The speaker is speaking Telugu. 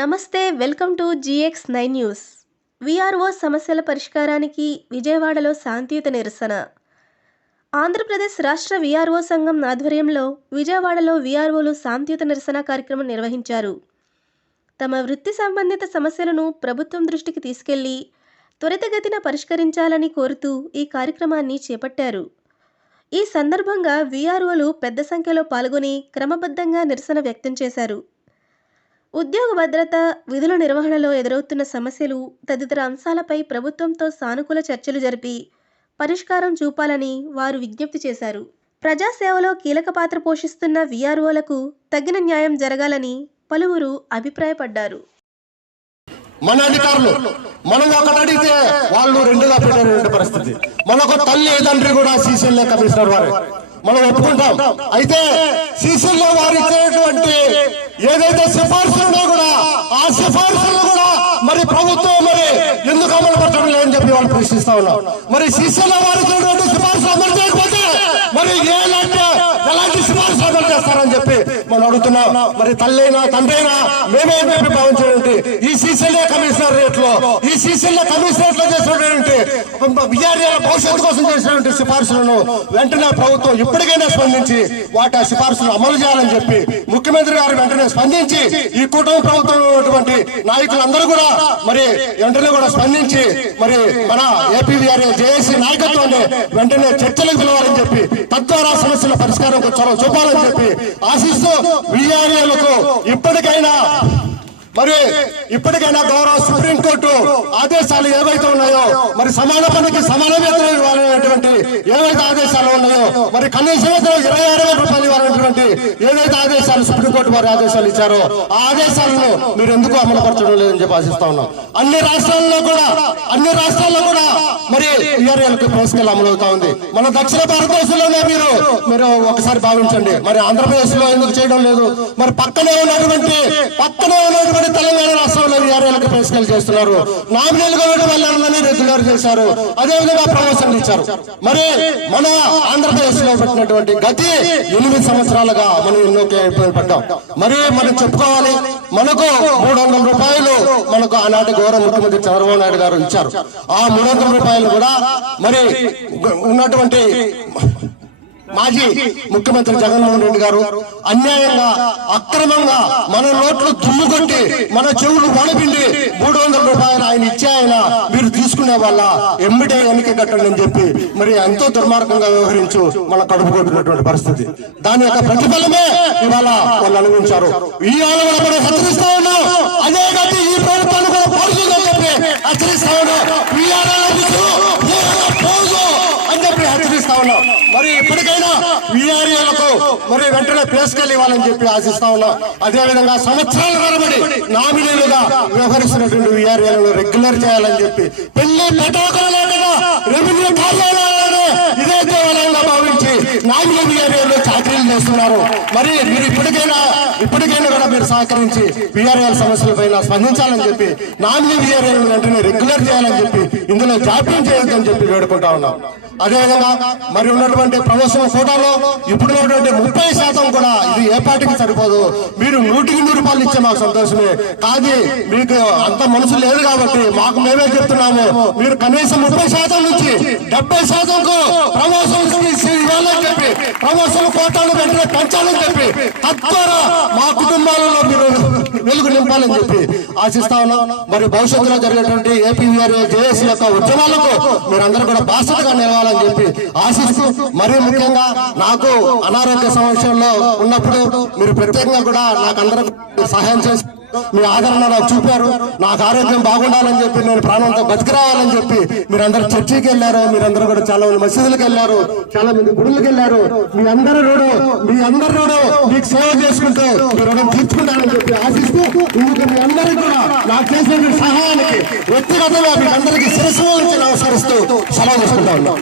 నమస్తే, welcome to GX9 news. VRO సమస్యల పరిష్కారానికి విజయవాడలో శాంతియుత నిరసన. ఆంధ్రప్రదేశ్ రాష్ట్ర వీఆర్ఓ సంఘం ఆధ్వర్యంలో విజయవాడలో వీఆర్ఓలు శాంతియుత నిరసన కార్యక్రమం నిర్వహించారు. తమ వృత్తి సంబంధిత సమస్యలను ప్రభుత్వం దృష్టికి తీసుకెళ్లి త్వరితగతిన పరిష్కరించాలని కోరుతూ ఈ కార్యక్రమాన్ని చేపట్టారు. ఈ సందర్భంగా వీఆర్ఓలు పెద్ద సంఖ్యలో పాల్గొని క్రమబద్ధంగా నిరసన వ్యక్తం చేశారు. ఉద్యోగ భద్రత, విధుల నిర్వహణలో ఎదురవుతున్న సమస్యలు తదితర అంశాలపై ప్రభుత్వంతో సానుకూల చర్చలు జరిపి పరిష్కారం చూపాలని వారు విజ్ఞప్తి చేశారు. ప్రజాసేవలో కీలక పాత్ర పోషిస్తున్న వీఆర్ఓలకు తగిన న్యాయం జరగాలని పలువురు అభిప్రాయపడ్డారు. మన అధికారులు మనం ఒకటి అడిగితే వాళ్ళు రెండుగా పెట్టినటువంటి పరిస్థితి. మనకు తల్లి తండ్రి కూడా సీసీఎల్ఏ కమిషనర్ వారు మనం ఒప్పుకుంటాం. అయితే సీసీఎల్ఏ వారు ఇచ్చేటువంటి ఏదైతే సిఫార్సులు ఉన్నాయో కూడా ఆ సిఫార్సులు కూడా మరి ప్రభుత్వం మరి ఎందుకు అమలు పరచడం లేదని చెప్పి వాళ్ళు ప్రశ్నిస్తా ఉన్నాం. మరి సీసీఎల్ఏ వారు ఇచ్చినటువంటి సిఫార్సులు అమలు చేయకపోతే మరి ఎలాంటి సిఫార్సు అమలు చేస్తారని చెప్పి మనం అడుగుతున్నాం. మరి తల్లైనా తండ్రైనా మేమేమి భావించినటువంటి ఈ సీసీఎల్ఏ కమిషనర్ రేట్లో ఈ సీసీఎల్ఏ కమిషనరేట్ లో చేసినటువంటి విఆర్ఏల భవిష్యత్తు కోసం చేసినటువంటి సిఫార్సులను వెంటనే ప్రభుత్వం ఇప్పటికైనా స్పందించి వాటి ఆ సిఫార్సులు అమలు చేయాలని చెప్పి ముఖ్యమంత్రి గారు వెంటనే స్పందించి ఈ కూటమి ప్రభుత్వం ఉన్నటువంటి నాయకులందరూ కూడా మరి వెంటనే కూడా స్పందించి మరి మన ఏపీ వీఆర్ఏ జేఏసీ నాయకత్వాన్ని వెంటనే చర్చలకు పిలవాలని చెప్పి తద్వారా సమస్యల పరిష్కారం చొరవ చూపాలని చెప్పి ఆశిస్తూ వీఆర్ఏలకు ఇప్పటికైనా గౌరవ సుప్రీంకోర్టు ఆదేశాలు ఏవైతే ఉన్నాయో మరి సమాన పనికి సమాన వేతనం ఇవ్వాలనేటువంటి ఏవైతే ఆదేశాలు ఉన్నాయో మరి కనీస వేతనం 26,000 రూపాయలు ఇవ్వాలనేటువంటి ఏదైతే ఆదేశాలు సుప్రీంకోర్టు వారి ఆదేశాలు ఇచ్చారో ఆ ఆదేశాలను మీరు ఎందుకు అమలు పరచడం లేదని చెప్పి ఆశిస్తా ఉన్నాం. అన్ని రాష్ట్రాల్లో కూడా మరి వీఆర్ఏలకు ప్రేస్కేల్ అమలు అవుతా ఉంది. మన దక్షిణ భారతదేశంలోనే మీరు ఒకసారి భావించండి. మరి ఆంధ్రప్రదేశ్ లో ఎందుకు చేయడం లేదు? మరి పక్కనే ఉన్నటువంటి తెలంగాణ రాష్ట్రంలో వీఆర్ఏలకు ప్రేస్కేల్ చేస్తున్నారు. నామినల్ గా వాళ్ళని రెగ్యులర్ చేశారు, అదేవిధంగా ప్రమోషన్లు ఇచ్చారు. మరి మన ఆంధ్రప్రదేశ్ లో పెట్టినటువంటి గతి 8 సంవత్సరాలుగా మనం ఎన్నో పడ్డాం. మరి మనం చెప్పుకోవాలి, మనకు 300 రూపాయలు మనకు ఆనాటి గౌరవ ముఖ్యమంత్రి చంద్రబాబు నాయుడు గారు ఇచ్చారు. ఆ 300 రూపాయలు కూడా మరి ఉన్నటువంటి మాజీ ముఖ్యమంత్రి జగన్మోహన్ రెడ్డి గారు అన్యాయంగా అక్రమంగా మన నోట్లు దుమ్ముకొట్టి మన చెవులు వడపిండి 300 రూపాయలు ఆయన ఇచ్చే ఆయన మీరు తీసుకునే వాళ్ళ ఎమ్మిడే ఎన్నిక కట్టండి అని చెప్పి మరి ఎంతో దుర్మార్గంగా వ్యవహరించు మన కడుపు కొట్టినటువంటి పరిస్థితి. దాని యొక్క ప్రతిఫలమే ఇవాళ వాళ్ళు అనుభవించారు. ఈ ఆలోచన కూడా హెచ్చరిస్తా ఉన్నాం. అదే గతి ఈ ప్రభుత్వాన్ని కూడా పోల్చుదని చెప్పి హెచ్చరిస్తా ఉన్నాం. హెచ్చరిస్తా ఉన్నాం. మరి ఇప్పటికైనా వీఆర్ఏలకు మరి వెంటనే ప్రేస్కేల్ ఇవ్వాలని చెప్పి ఆశిస్తా ఉన్నాం. అదేవిధంగా సంవత్సరాల తరబడి నామినీలుగా వ్యవహరిస్తున్నటువంటి వీఆర్ఏలను రెగ్యులర్ చేయాలని చెప్పి పెళ్లి పెటాకులుగా రెవెన్యూ కార్యాలయాలను ఇదే దేవాలయంగా భావించి నామినీ వీఆర్ఏలు చాకరీలు చేస్తున్నారు. మరి మీరు ఇప్పటికైనా కూడా మీరు సహకరించి వీఆర్ఏల సమస్యల పైన స్పందించాలని చెప్పి నామినీ వీఆర్ఏలను వెంటనే రెగ్యులర్ చేయాలని చెప్పి ఇందులో జాప్యం చేయొద్దని చెప్పి వేడుకుంటా ఉన్నాం. అదేవిధంగా మరి ఉన్నటువంటి ప్రమోషన్ కోటాలో ఇప్పుడు ఉన్నటువంటి 30% కూడా ఇది ఏ పార్టీకి సరిపోదు. మీరు 100కి 100 ఇచ్చే మాకు సంతోషమే, కాదు మీకు అంత మనసు లేదు కాబట్టి మాకు మేమే చెప్తున్నాము. మీరు కనీసం 30% నుంచి 70%కు ప్రమోషన్ ఇవ్వాలని చెప్పి ప్రమోషన్ కోటాలు వెంటనే పెంచాలని చెప్పి తద్వారా మా కుటుంబాలలో మీరు వెలుగు నింపాలని చెప్పి ఆశిస్తా ఉన్నాం. మరి భవిష్యత్తులో జరిగేటువంటి ఏపీ వీఆర్ఏ జేఏసీ యొక్క ఉద్యమాలకు మీరందరూ కూడా బాధ్యతగా నిలవాలని చెప్పి ఆశిస్తూ, మరీ ముఖ్యంగా నాకు అనారోగ్య సమస్యల్లో ఉన్నప్పుడు మీరు ప్రత్యేకంగా కూడా నాకు అందరూ సహాయం చేసి మీ ఆదరణ నాకు చూపారు. నాకు ఆరోగ్యం బాగుండాలని చెప్పి నేను ప్రాణంతో బతికిరావాలని చెప్పి మీరందరూ చర్చికి వెళ్ళారు. మీరందరూ కూడా చాలా మంది మసీదులకు వెళ్ళారు, చాలా మంది గుడులకు వెళ్ళారు. మీ అందరూ మీకు సేవ చేసుకుంటూ మీ రుణం తీర్చుకుంటారని చెప్పి ఆశిస్తూ ఇందుకు మీ అందరికీ కూడా నాకు చేసిన సహాయానికి వ్యక్తిగతంగా మీ అందరికీ శిరస్సు నుంచి నమస్కరిస్తూ సెలవు తీసుకుంటా ఉన్నాం.